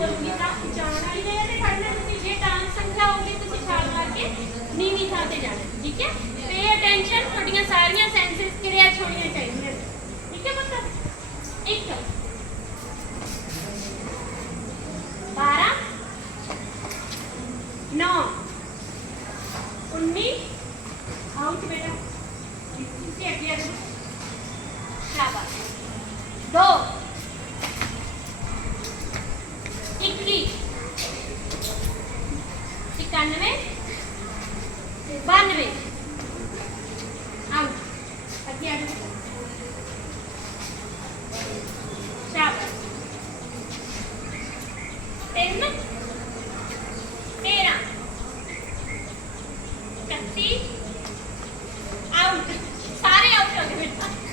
बोलूंगी ਤਾਂ ਜਾਣ ਵਾਲੀ ਜਗ੍ਹਾ ਤੇ ਖੜਨਾ ਤੁਸੀਂ ਜੇ ਟਾਂਗ ਸੰਖਾਓਗੇ ਤੁਸੀਂ ਛਾਲ ਮਾਰ ਕੇ ਨੀਵੀਂ ਥਾਂ ਤੇ ਜਾਣਾ ਠੀਕ ਹੈ ਪੇ ਅਟੈਂਸ਼ਨ ਤੁਹਾਡੀਆਂ ਸਾਰੀਆਂ ਸੈਂਸਸ ਕਿਰਿਆ ਛੋੜੀਆਂ ਚਾਹੀਦੀਆਂ ਠੀਕ ਹੈ ਪੁੱਤ 1 12 9 19 आउट बेटा इसे अगले शाबाश 2 21 91 92 आउट अगले शाबाश 3 13 31